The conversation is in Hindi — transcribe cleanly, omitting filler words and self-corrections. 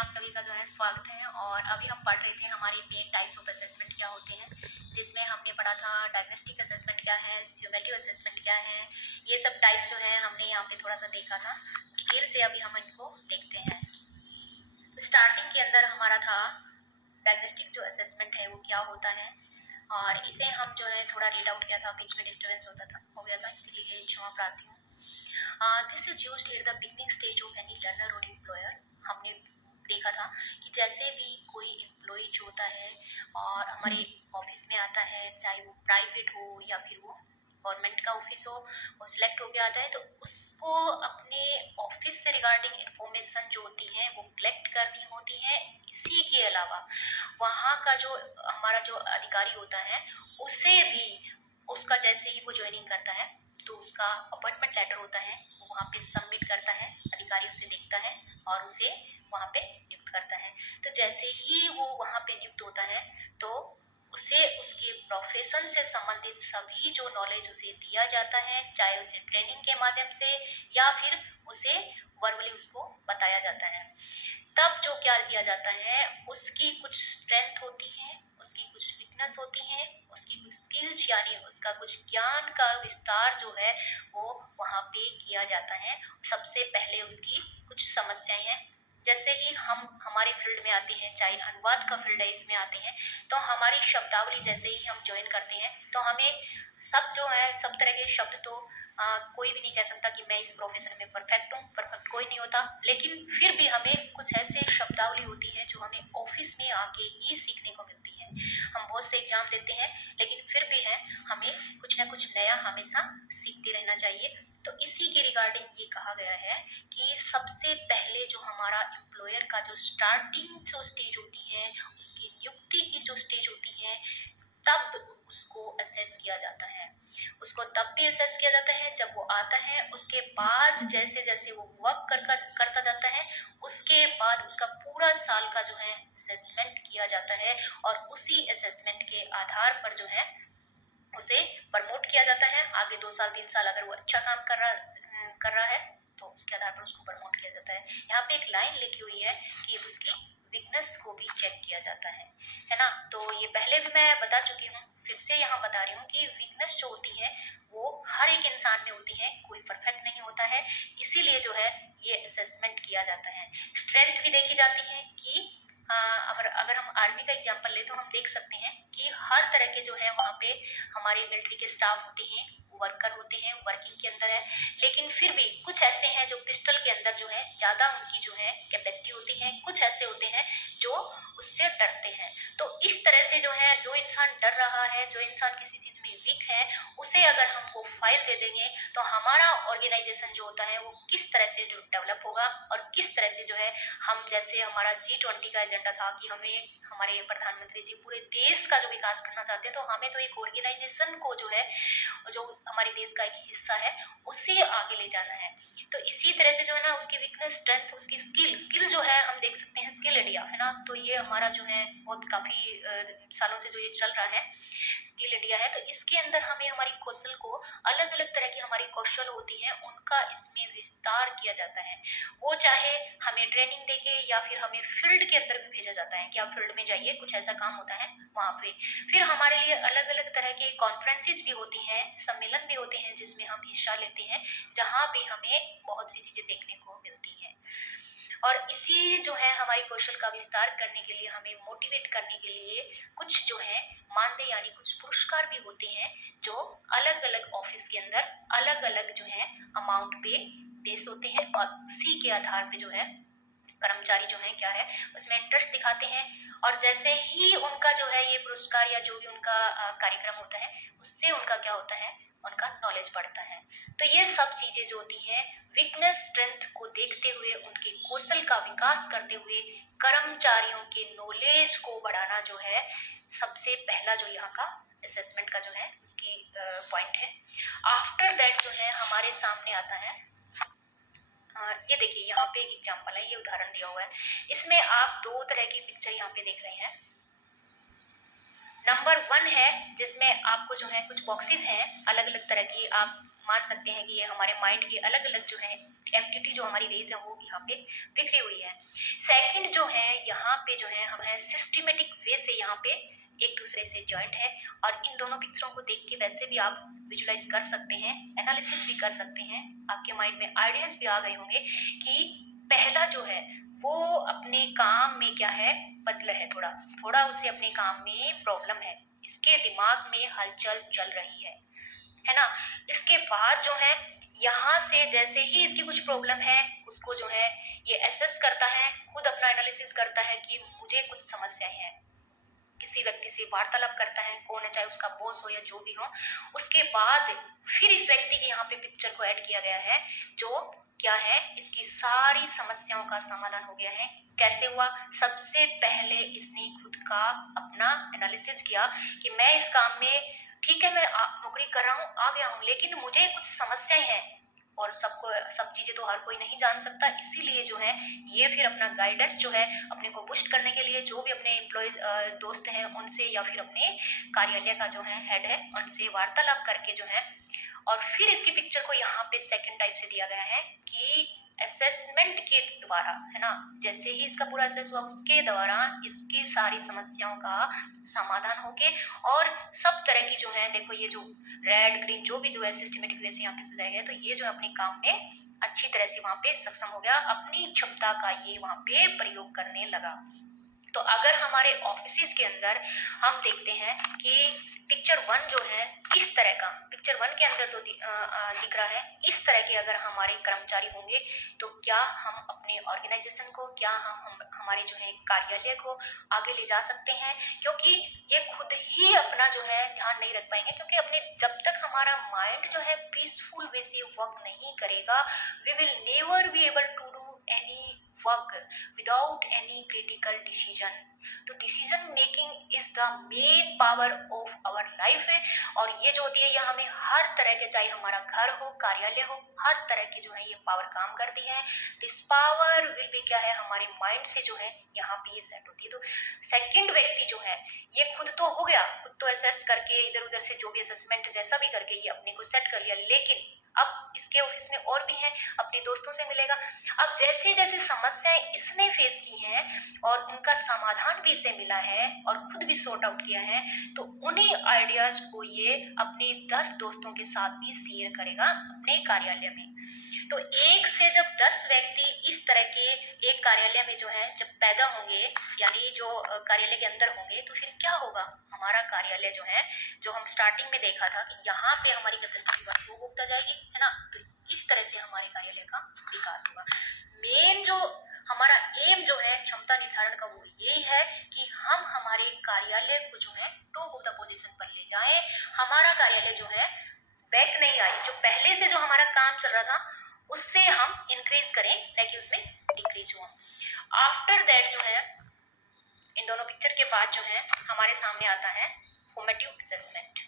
आप सभी का जो है स्वागत है। और अभी हम पढ़ रहे थे हमारे मेन टाइप्स ऑफ असेसमेंट क्या होते हैं, जिसमें हमने पढ़ा था डायग्नोस्टिक असेसमेंट क्या है, स्यूमेटिव असेसमेंट क्या है। ये सब टाइप्स जो है हमने यहाँ पे थोड़ा सा देखा था डिटेल से। अभी हम इनको देखते हैं। तो स्टार्टिंग के अंदर हमारा था डायग्नोस्टिक जो असेसमेंट है वो क्या होता है, और इसे हम जो है थोड़ा रीड आउट किया था, बीच में डिस्टर्बेंस हो गया था, इसके लिए क्षमा प्रार्थी हूँ। This is used at the beginning stage of any learner और एम्प्लॉयर। हमने देखा था कि जैसे भी कोई एम्प्लॉय जो होता है और हमारे ऑफिस में आता है, चाहे वो प्राइवेट हो या फिर वो गवर्नमेंट का ऑफिस हो, वो सिलेक्ट होके आता है, तो उसको अपने ऑफिस से रिगार्डिंग इंफॉर्मेशन जो होती है वो कलेक्ट करनी होती है। इसी के अलावा वहाँ का जो हमारा जो अधिकारी होता है उसे भी उसका जैसे ही वो ज्वाइनिंग करता है तो उसका अपॉइंटमेंट लेटर होता है, वो वहाँ पे सबमिट करता है, अधिकारी उसे देखता है और उसे वहाँ पे नियुक्त करता है। तो जैसे ही वो वहाँ पे नियुक्त होता है तो उसे उसके प्रोफेशन से संबंधित सभी जो नॉलेज उसे दिया जाता है, चाहे उसे ट्रेनिंग के माध्यम से या फिर उसे वर्बली उसको बताया जाता है। तब जो क्या दिया जाता है, उसकी कुछ स्ट्रेंथ होती है, उसकी कुछ वीकनेस होती है, उसकी कुछ स्किल्स यानी उसका कुछ ज्ञान का विस्तार जो है वो वहाँ पे किया जाता है। सबसे पहले उसकी कुछ समस्याएं हैं। जैसे ही हम हमारे फील्ड में आते हैं, चाहे अनुवाद का फील्ड है, इसमें आते हैं तो हमारी शब्दावली जैसे ही हम ज्वाइन करते हैं तो हमें सब जो है सब तरह के शब्द तो कोई भी नहीं कह सकता कि मैं इस प्रोफेशन में परफेक्ट हूँ, परफेक्ट कोई नहीं होता, लेकिन फिर भी हमें कुछ ऐसे शब्दावली होती है जो हमें ऑफिस में आके ही सीखने को मिलती है। हम बहुत से एग्जाम देते हैं लेकिन फिर भी है हमें कुछ ना कुछ नया हमेशा सीखते रहना चाहिए। तो इसी के रिगार्डिंग ये कहा गया है कि सबसे पहले जो हमारा एम्प्लॉयर का जो स्टार्टिंग जो स्टेज होती है, उसकी नियुक्ति की जो स्टेज होती है, तब उसको असेस किया जाता है। उसको तब भी असेस किया जाता है जब वो आता है, उसके बाद जैसे जैसे वो वर्क करता जाता है, उसके बाद उसका पूरा साल का जो है असेसमेंट किया जाता है और उसी असेसमेंट के आधार पर जो है उसे प्रमोट किया जाता है। आगे 2 साल 3 साल अगर वो अच्छा काम कर रहा है तो उसके आधार पर उसको प्रमोट किया जाता है। यहाँ पे एक लाइन लिखी हुई है कि उसकी वीकनेस को भी चेक किया जाता है ना। तो ये पहले भी मैं बता चुकी हूँ, फिर से यहाँ बता रही हूँ कि वीकनेस जो होती है वो हर एक इंसान में होती है, कोई परफेक्ट नहीं होता है, इसीलिए जो है ये असेसमेंट किया जाता है। स्ट्रेंथ भी देखी जाती है कि अगर हम आर्मी का एग्जाम्पल ले तो हम देख सकते हैं कि हर तरह के जो है वहाँ पे हमारे मिलिट्री के स्टाफ होते हैं, वर्कर होते हैं, वर्किंग के अंदर है, लेकिन फिर भी कुछ ऐसे हैं जो पिस्टल के अंदर जो है ज़्यादा उनकी जो है कैपेसिटी होती है, कुछ ऐसे होते हैं जो उससे डरते हैं। तो इस तरह से जो है जो इंसान डर रहा है, जो इंसान किसी चीज़ में वीक है, उसे अगर हम वो फाइल दे देंगे तो हमारा ऑर्गेनाइजेशन जो होता है वो किस तरह से डेवलप होगा और किस तरह से जो है हम, जैसे हमारा G20 का एजेंडा था कि हमें हमारे प्रधानमंत्री जी पूरे देश का जो विकास करना चाहते हैं, तो हमें तो एक ऑर्गेनाइजेशन को जो है जो हमारे देश का एक हिस्सा है उसे आगे ले जाना है। तो इसी तरह से जो है ना उसकी वीकनेस, स्ट्रेंथ, उसकी स्किल जो है हम देख सकते हैं, स्किल इंडिया है ना, तो ये हमारा जो है बहुत काफी सालों से जो ये चल रहा है स्किल इंडिया है। तो इसके अंदर हमें हमारी कौशल को, अलग अलग तरह की हमारी कौशल होती है उनका इसमें विस्तार किया जाता है। वो चाहे हमें ट्रेनिंग देके या फिर हमें फील्ड के अंदर भी भेजा जाता है कि आप फील्ड में जाइए, कुछ ऐसा काम होता है वहाँ पे। फिर हमारे लिए अलग अलग तरह के कॉन्फ्रेंसेज भी होती हैं, सम्मेलन भी होते हैं जिसमें हम हिस्सा लेते हैं, जहाँ भी हमें बहुत सी चीजें देखने को मिलती हैं। और इसी जो है हमारी कौशल का विस्तार करने के लिए, हमें मोटिवेट करने के लिए कुछ जो है मानदेय यानी कुछ पुरस्कार भी होते हैं जो अलग अलग ऑफिस के अंदर अलग अलग जो है अमाउंट पे बेस होते हैं, और उसी के आधार पे जो है कर्मचारी जो है क्या है उसमें इंटरेस्ट दिखाते हैं। और जैसे ही उनका जो है ये पुरस्कार या जो भी उनका कार्यक्रम होता है, उससे उनका क्या होता है, उनका नॉलेज बढ़ता है। तो ये सब चीजें जो होती हैं वीकनेस स्ट्रेंथ को देखते हुए, उनके कौशल का विकास करते हुए कर्मचारियों के नॉलेज को बढ़ाना जो है सबसे पहला जो यहाँ का असेसमेंट का जो है उसकी पॉइंट है। आफ्टर दैट जो है हमारे सामने आता है, ये देखिए यहाँ पे एक एग्जांपल है, ये उदाहरण दिया हुआ है, इसमें आप दो तरह की पिक्चर यहाँ पे देख रहे हैं। नंबर 1 है जिसमें आपको जो है कुछ बॉक्सेस हैं अलग अलग तरह की, आप मान सकते हैं कि ये हमारे माइंड की अलग अलग जो है एंटिटी जो हमारी रेज है वो यहाँ पे बिखरी हुई है। सेकंड जो है यहाँ पे जो है हम है सिस्टमेटिक वे से यहाँ पे एक दूसरे से जॉइंट है, और इन दोनों पिक्चरों को देख के वैसे भी आप विजुलाइज कर सकते हैं, एनालिसिस भी कर सकते हैं। आपके माइंड में आइडियाज भी आ गए होंगे कि पहला जो है वो अपने काम में क्या है, पजल है, थोड़ा थोड़ा उसे अपने काम में प्रॉब्लम है, इसके दिमाग में हलचल चल रही है ना। इसके बाद जो है यहाँ से जैसे ही इसकी कुछ प्रॉब्लम है, उसको जो है ये एसेस करता है, खुद अपना एनालिसिस करता है कि मुझे कुछ समस्याएं हैं, किसी व्यक्ति से वार्तालाप करता है, कौन है, चाहे उसका बॉस हो या जो भी हो। उसके बाद फिर इस व्यक्ति की यहाँ पे पिक्चर को ऐड किया गया है, जो क्या है, इसकी सारी समस्याओं का समाधान हो गया है। कैसे हुआ? सबसे पहले इसने खुद का अपना एनालिसिस किया कि मैं इस काम में, ठीक है, मैं नौकरी कर रहा हूँ, आ गया हूँ, लेकिन मुझे कुछ समस्याएं हैं, और सब चीजें तो हर कोई नहीं जान सकता। इसीलिए जो है ये फिर अपना गाइडेंस जो है अपने को पुश करने के लिए जो भी अपने एम्प्लॉयज दोस्त हैं उनसे, या फिर अपने कार्यालय का जो है हेड है उनसे वार्तालाप करके जो है, और फिर इसकी पिक्चर को यहाँ पे सेकंड टाइप से दिया गया है कि असेसमेंट के द्वारा, है ना, जैसे ही इसका पूरा असेस हुआ उसके द्वारा इसकी सारी समस्याओं का समाधान होके, और सब तरह की जो है, देखो ये जो रेड ग्रीन जो भी जो है सिस्टमेटिक वे से यहाँ पे सजाया गया, तो ये जो है अपने काम में अच्छी तरह से वहां पे सक्षम हो गया, अपनी क्षमता का ये वहां पे प्रयोग करने लगा। तो अगर हमारे ऑफिस के अंदर हम देखते हैं कि पिक्चर 1 जो है इस तरह का, पिक्चर 1 के अंदर तो दिख रहा है इस तरह के अगर हमारे कर्मचारी होंगे, तो क्या हम अपने ऑर्गेनाइजेशन को, क्या हम हमारे जो है कार्यालय को आगे ले जा सकते हैं? क्योंकि ये खुद ही अपना जो है ध्यान नहीं रख पाएंगे, क्योंकि अपने जब तक हमारा माइंड जो है पीसफुल वे से वर्क नहीं करेगा, we will never be able to do any work without any critical decision। तो decision making is the main power of our life है, और ये जो होती है ये हमें हर तरह के, चाहे हमारा घर हो, कार्यालय हो, हर तरह की जो है ये पावर काम करती है। दिस पावर विल बी क्या है, हमारे माइंड से जो है यहाँ पे ये सेट होती है। तो सेकंड व्यक्ति जो है ये खुद तो हो गया, खुद तो असेस करके इधर उधर से जो भी असेसमेंट जैसा भी करके ये अपने को सेट कर लिया, लेकिन अब इसके ऑफिस में और भी हैं, अपने दोस्तों से मिलेगा। अब जैसे जैसे समस्याएं इसने फेस की हैं और उनका समाधान भी इसे मिला है और खुद भी सॉर्ट आउट किया है, तो उन्हीं आइडियाज को ये अपने 10 दोस्तों के साथ भी शेयर करेगा अपने कार्यालय में। तो एक से जब 10 व्यक्ति इस तरह के एक कार्यालय में जो है जब पैदा होंगे, यानी जो कार्यालय के अंदर होंगे, तो फिर क्या होगा, हमारा कार्यालय जो है, जो हम स्टार्टिंग में देखा था कि यहाँ पे हमारी कैपेसिटी वो उगता जाएगी, है ना। तो इस तरह से हमारे कार्यालय का विकास होगा। मेन जो हमारा एम जो है क्षमता निर्धारण का, वो यही है कि हम हमारे कार्यालय को जो है टॉप ऑफ द पोजीशन पर ले जाएं। हमारा कार्यालय जो है बैक नहीं आए, जो पहले से जो हमारा काम चल रहा था उससे हम इंक्रीज करें, न कि उसमें डिक्रीज हो। आफ्टर दैट जो है इन दोनों पिक्चर के बाद जो है हमारे सामने आता है फॉर्मेटिव असेसमेंट।